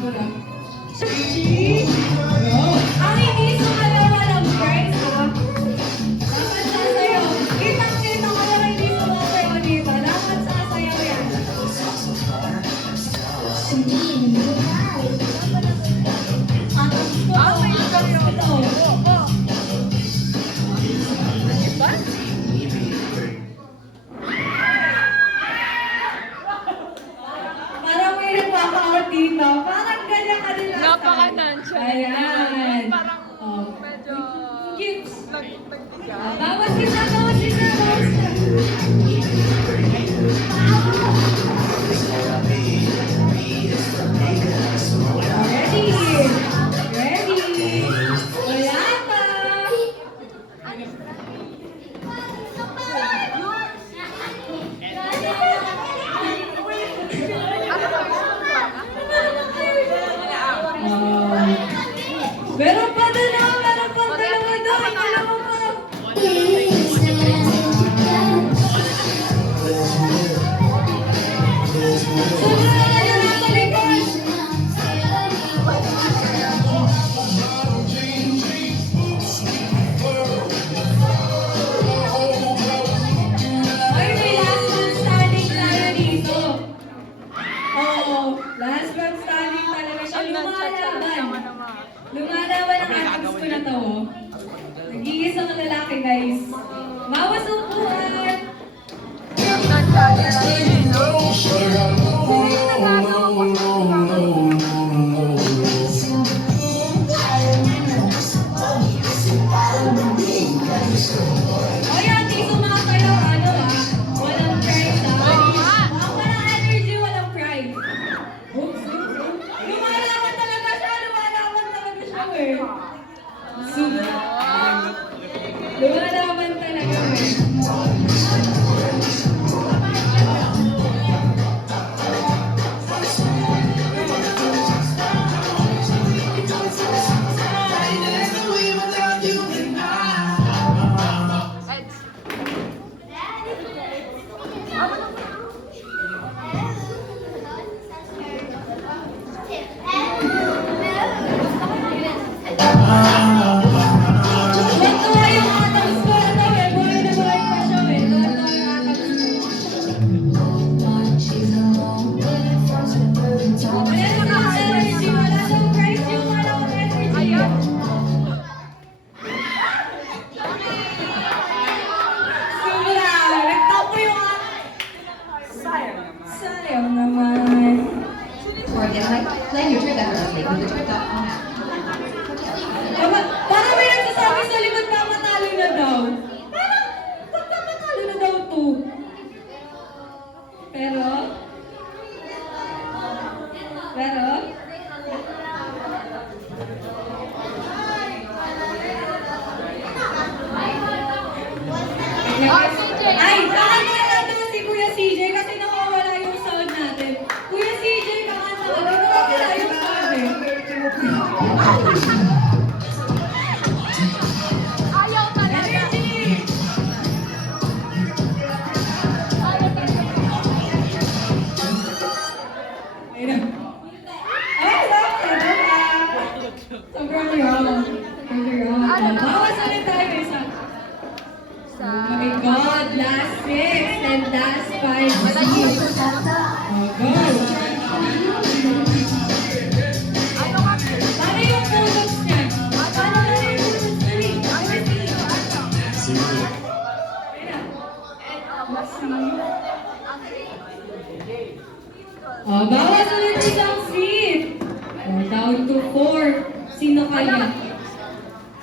Simula. Ang hindi sumalawa ng guys, ha? Dapat sasayaw. Kitang-kita ko lang hindi sumasayaw dito. Dapat sasayaw yan. Parang may nagpapa-out dito. Parang ganyan ka nila. Napaka-nansya. Ayan. Parang Oh. medyo Cute. nagtigas. Bawas kita, bawas kita, bawas kita. Ready? Ready? Wala pa. Meron pa doon, ah. Meron pa dalawa doon. Dalawa pa. Sobrang na yun ang talikod. Ay, may last man standing tayo dito. Oo, last man standing talaga siya. Lumalaban. Lumalaban ang ating ko na to. Oh. Nag-iisang lalaki, guys. Bawas upuan. Ay, ate, sumasayaw, ano ah. Walang pride ah. Walang energy, walang pride. Oops, oops, oops. Lumalaban talaga siya, eh. Lumalaban talaga eh. Natuwa yung atang score na to eh. Buhay na buhay pa siya eh. Natuwa yung atang score. Wala namang energy. Wala daw price yung walang energy. Simula. Nagtapo yung sayang naman. Plan your trip effortlessly with the trip.com app. Parang may nagsasabi sa likod na matalo na daw. Parang magkamatalo na daw to. Pero, ay, kakanta na lang daw si Kuya CJ kasi nakawala yung sound natin. Kuya CJ, kakanta ka daw. Nakawala yung sound eh. Ayaw talaga. Energy! Ayun. Ay, bakit? Sobrang yun. Bawas ulit tayo isa. Oh my God, last 6 and last 5 seats. Oh, go. Paano yung photos niya? Paano yung photos niya? Oh, bawas ulit isang seat. Oh, down to 4. Sino kaya?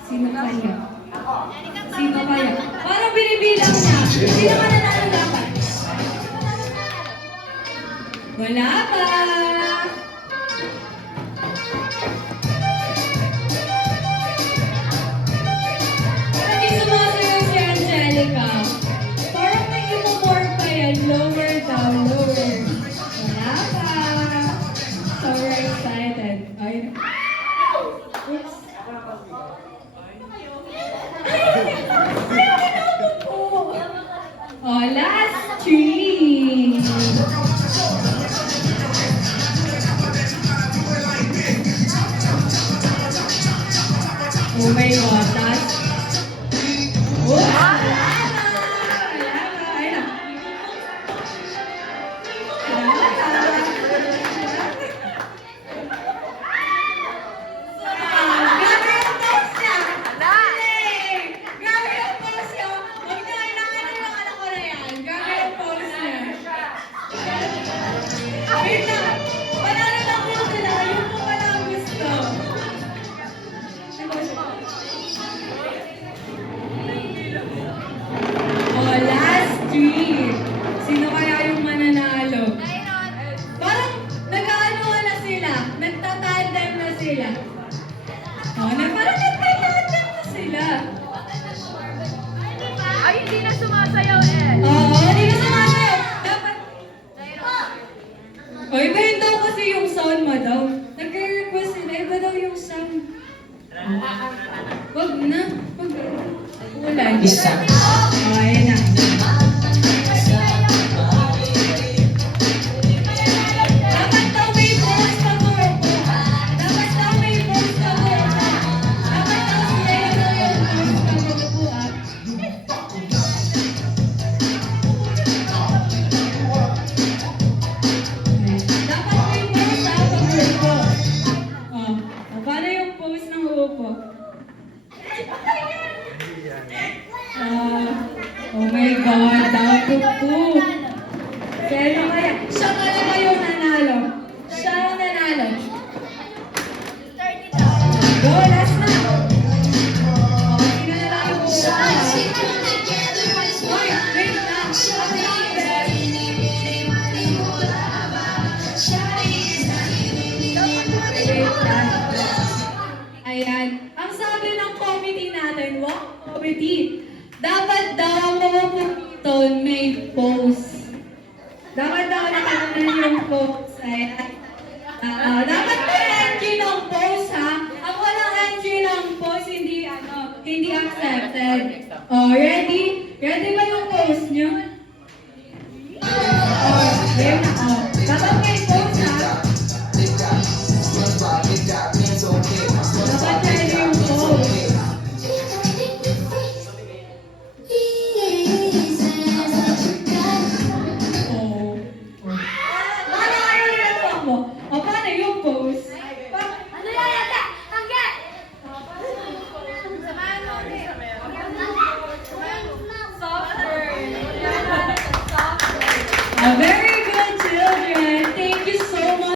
Sino kaya? Sino kaya? Parang binibilang niya. Sino ka nanalo dapat? Wala pa. Parang di sumasayaw si Angelica. Parang may imumore pa yan. Lower down, lower. Wala pa. So we're excited. Ay. Oops. Oh, last 3. Oh my God, that's... Oh! Ayun na. Grabe yung pose niya! Yay! Grabe yung pose niya! Huwag niyo kailangan yung anak ko na yan. Grabe yung pose niya. Wait lang! Panalo lang po sila. Yung po pala ang gusto. Oh, last three. Sino kaya yung mananalo? Parang nag-aanuhan na sila. Nagtatandem na sila. Oh, parang nagtatandem na sila. Ay, hindi na sumasayaw eh. Oo, hindi ka sumasayaw. Dapat... O, ibahin daw kasi yung sound mo daw. Nag-request sila, iba daw yung sound. Wag na. Wag na. Wala. Isa. O, ayan na. Dapat daw may pause pa po. Dapat daw may pause pa po. Dapat daw sila daw yung pause pa po ah. Dapat may pose sa pag-upo. Oh, paano yung pose ng upo? Oh my God, down to 2. Pero kaya, siya talaga yung nanalo. Siya yung nanalo. Go, last na. Oh, sino na lang yung upo? Oy, wait lang. Ayan. Ang sabi ng committee natin, committee, dapat daw ang mga punito may pose. Dapat daw nakakunan yung pose. Ayan. Dapat may entry ng pose ha. Ang walang entry ng pose, hindi accepted. Oh, ready? Ready ba yung pose nyo? Oh, yun na. Oh, dapat may pose ha. Dapat ready yung pose. Oh. Ano kayo nilalawak mo?